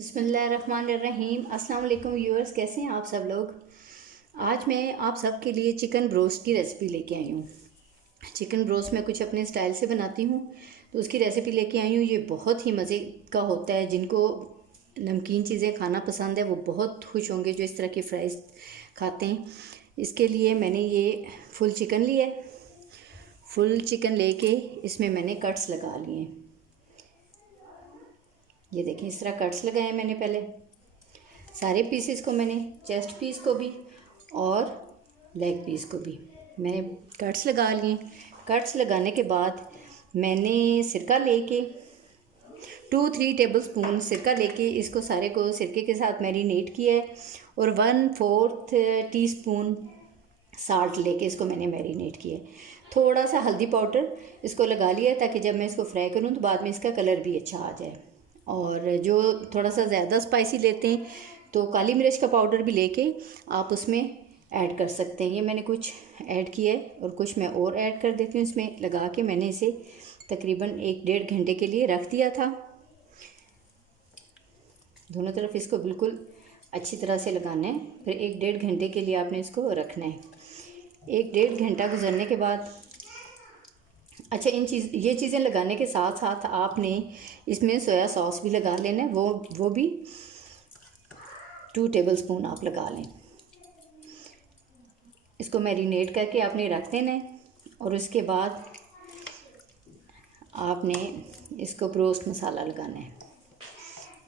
बिस्मिल्लाहिर्रहमानिर्रहीम। अस्सलाम वालेकुम व्यूअर्स, कैसे हैं आप सब लोग। आज मैं आप सब के लिए चिकन ब्रोस्ट की रेसिपी लेके आई हूँ। चिकन ब्रोस्ट मैं कुछ अपने स्टाइल से बनाती हूँ, तो उसकी रेसिपी लेके आई हूँ। ये बहुत ही मज़े का होता है। जिनको नमकीन चीज़ें खाना पसंद है वो बहुत खुश होंगे जो इस तरह की फ्राइज़ खाते हैं। इसके लिए मैंने ये फुल चिकन लिया है। फुल चिकन लेके इसमें मैंने कट्स लगा लिए हैं। ये देखें, इस तरह कट्स लगाए हैं मैंने। पहले सारे पीसेस को मैंने, चेस्ट पीस को भी और लेग पीस को भी मैंने कट्स लगा लिए। कट्स लगाने के बाद मैंने सिरका लेके 2-3 टेबल स्पून सिरका लेके इसको सारे को सिरके के साथ मैरिनेट किया है। और 1/4 टीस्पून साल्ट लेके इसको मैंने मैरिनेट किया है। थोड़ा सा हल्दी पाउडर इसको लगा लिया है ताकि जब मैं इसको फ्राई करूँ तो बाद में इसका कलर भी अच्छा आ जाए। और जो थोड़ा सा ज़्यादा स्पाइसी लेते हैं तो काली मिर्च का पाउडर भी लेके आप उसमें ऐड कर सकते हैं। ये मैंने कुछ ऐड किया है और कुछ मैं और ऐड कर देती हूँ इसमें लगा के। मैंने इसे तकरीबन 1-1.5 घंटे के लिए रख दिया था। दोनों तरफ इसको बिल्कुल अच्छी तरह से लगाना है। फिर 1-1.5 घंटे के लिए आपने इसको रखना है। 1-1.5 घंटा गुजरने के बाद, अच्छा, ये चीज़ें लगाने के साथ साथ आपने इसमें सोया सॉस भी लगा लेना है। वो भी 2 टेबल स्पून आप लगा लें। इसको मैरिनेट करके आपने रख देना है। और उसके बाद आपने इसको ब्रोस्ट मसाला लगाना है।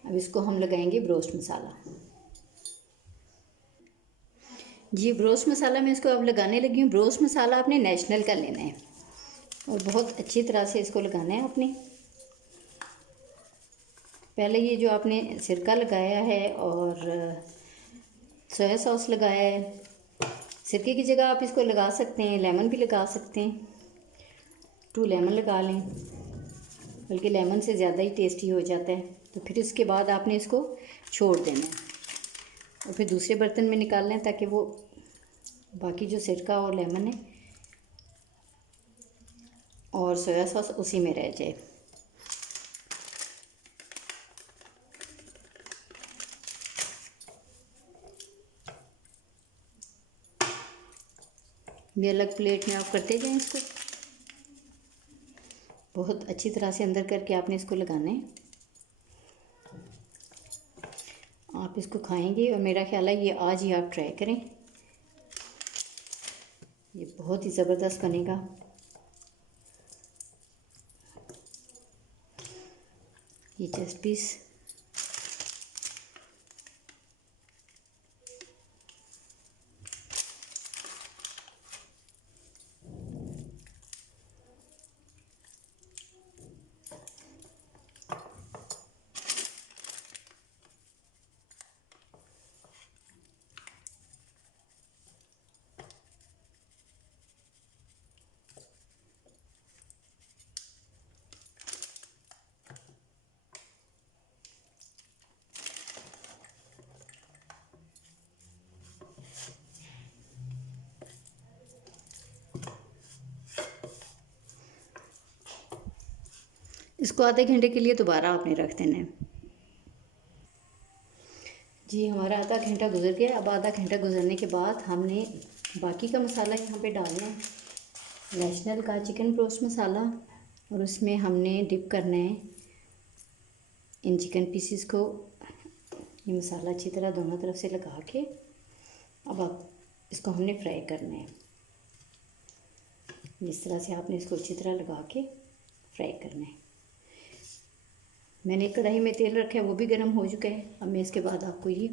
अब इसको हम लगाएंगे ब्रोस्ट मसाला। जी, ब्रोस्ट मसाला मैं इसको अब लगाने लगी हूँ। ब्रोस्ट मसाला आपने नेशनल का लेना है और बहुत अच्छी तरह से इसको लगाना है आपने। पहले ये जो आपने सिरका लगाया है और सोया सॉस लगाया है, सिरके की जगह आप इसको लगा सकते हैं, लेमन भी लगा सकते हैं। 2 लेमन लगा लें, बल्कि लेमन से ज़्यादा ही टेस्टी हो जाता है। तो फिर उसके बाद आपने इसको छोड़ देना है और फिर दूसरे बर्तन में निकाल लें ताकि वो बाकी जो सिरका और लेमन है और सोया सॉस उसी में रह जाए। ये अलग प्लेट में आप करते जाएं। इसको बहुत अच्छी तरह से अंदर करके आपने इसको लगाना है। आप इसको खाएंगे और मेरा ख्याल है ये आज ही आप ट्राई करें। ये बहुत ही ज़बरदस्त बनेगा। ये चेस्ट पीस इसको आधे घंटे के लिए दोबारा आपने रख देना है। जी, हमारा आधा घंटा गुजर गया। अब आधा घंटा गुजरने के बाद हमने बाकी का मसाला यहाँ पे डालना है, नेशनल का चिकन ब्रोस्ट मसाला। और उसमें हमने डिप करना है इन चिकन पीसेस को। ये मसाला अच्छी तरह दोनों तरफ से लगा के अब आप इसको हमने फ्राई करना है। इस तरह से आपने इसको अच्छी तरह लगा के फ्राई करना है। मैंने कढ़ाई में तेल रखा है, वो भी गर्म हो चुका है। अब मैं इसके बाद आपको ये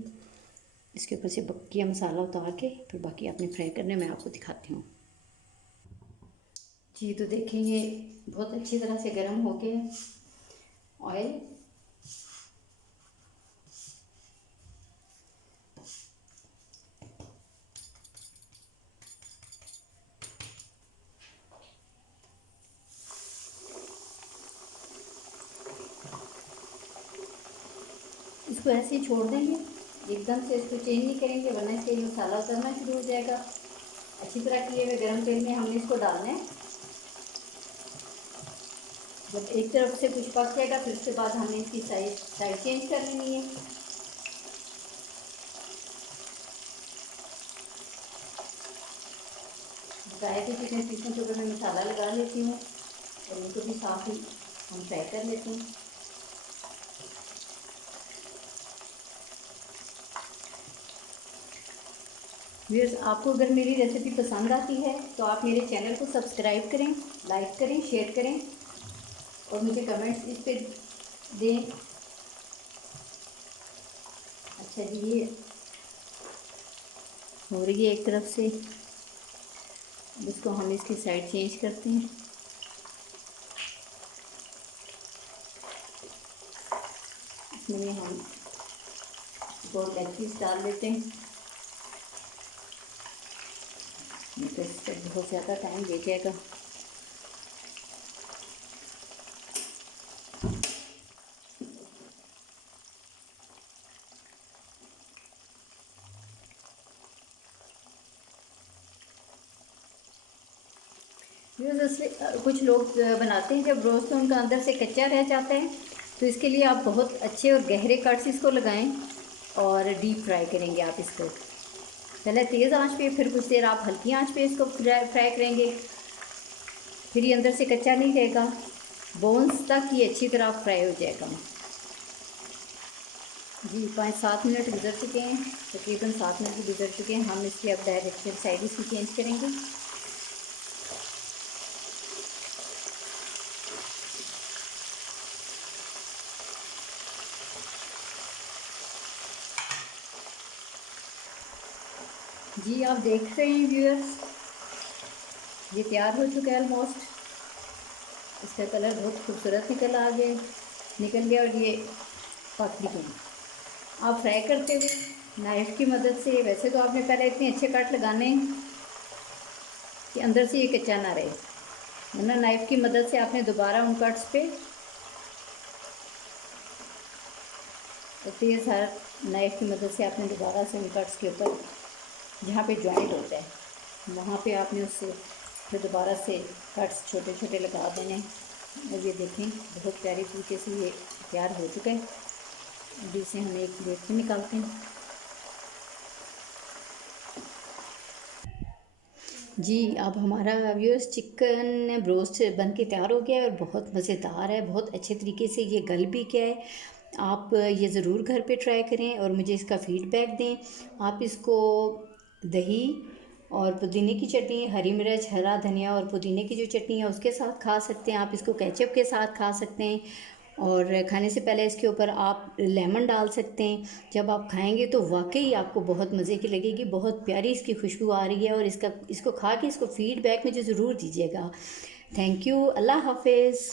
इसके ऊपर से बकिया मसाला उतार के फिर बाकी आपने फ्राई करने मैं आपको दिखाती हूँ। जी, तो देखें ये बहुत अच्छी तरह से गर्म हो गया है ऑयल। इसको ऐसे ही छोड़ देंगे, एकदम से इसको चेंज नहीं करेंगे वरना इससे मसाला उतरना शुरू हो जाएगा। अच्छी तरह किए हुए गर्म तेल में हमने इसको डालना है। जब एक तरफ से कुछ पक जाएगा फिर उसके बाद हमें इसकी साइड चेंज कर लेनी है। बताया कि चिकन पीसों के ऊपर मैं मसाला लगा लेती हूँ और इनको भी साथ ही हम फ्राई कर लेते हैं। व्यूअर्स, आपको अगर मेरी रेसिपी पसंद आती है तो आप मेरे चैनल को सब्सक्राइब करें, लाइक करें, शेयर करें और मुझे कमेंट्स इस पे दें। अच्छा जी, ये हो रही है एक तरफ से, इसको हम इसकी साइड चेंज करते हैं। इसमें हम दो लेग पीस डाल लेते हैं, नहीं तो इससे बहुत ज़्यादा टाइम ले जाएगा। कुछ लोग बनाते हैं जब रोस्ट तो उनका अंदर से कच्चा रह जाता है, तो इसके लिए आप बहुत अच्छे और गहरे कट्स इसको लगाएं और डीप फ्राई करेंगे आप इसको। पहले तेज़ आंच पे, फिर कुछ देर आप हल्की आंच पे इसको फ्राई करेंगे, फिर ये अंदर से कच्चा नहीं रहेगा, बोन्स तक ये अच्छी तरह फ्राई हो जाएगा। जी 5-7 मिनट गुजर चुके हैं, तकरीबन 7 मिनट गुजर चुके हैं। हम इसकी अब डायरेक्शन साइड इसकी चेंज करेंगे। जी आप देख रहे हैं व्यूअर्स, ये तैयार हो चुका है ऑलमोस्ट। इसका कलर बहुत खूबसूरत निकल गया और ये पक भी गई। आप फ्राई करते हुए नाइफ़ की मदद से, वैसे तो आपने पहले इतने अच्छे कट लगाने हैं कि अंदर से ये कच्चा ना रहे, वरना नाइफ़ की मदद से आपने दोबारा उन कट्स पे तेज़ हर नाइफ़ की मदद से आपने दोबारा से उन कट्स के ऊपर जहाँ पे जॉइंट होता है वहाँ पे आपने उससे फिर दोबारा से कट्स छोटे छोटे लगा देने। और ये देखें बहुत प्यारी तरीके से ये तैयार हो चुका है। अभी इसे हम एक प्लेट में निकालते हैं। जी अब हमारा व्यूअर्स चिकन ब्रोस्ट बन के तैयार हो गया है और बहुत मज़ेदार है, बहुत अच्छे तरीके से ये गल भी गया है। आप ये ज़रूर घर पे ट्राई करें और मुझे इसका फ़ीडबैक दें। आप इसको दही और पुदीने की चटनी, हरी मिर्च, हरा धनिया और पुदीने की जो चटनी है उसके साथ खा सकते हैं। आप इसको केचप के साथ खा सकते हैं और खाने से पहले इसके ऊपर आप लेमन डाल सकते हैं। जब आप खाएंगे तो वाकई आपको बहुत मज़े की लगेगी, बहुत प्यारी इसकी खुशबू आ रही है। और इसको खा के इसको फ़ीडबैक मुझे ज़रूर दीजिएगा। थैंक यू, अल्लाह हाफिज़।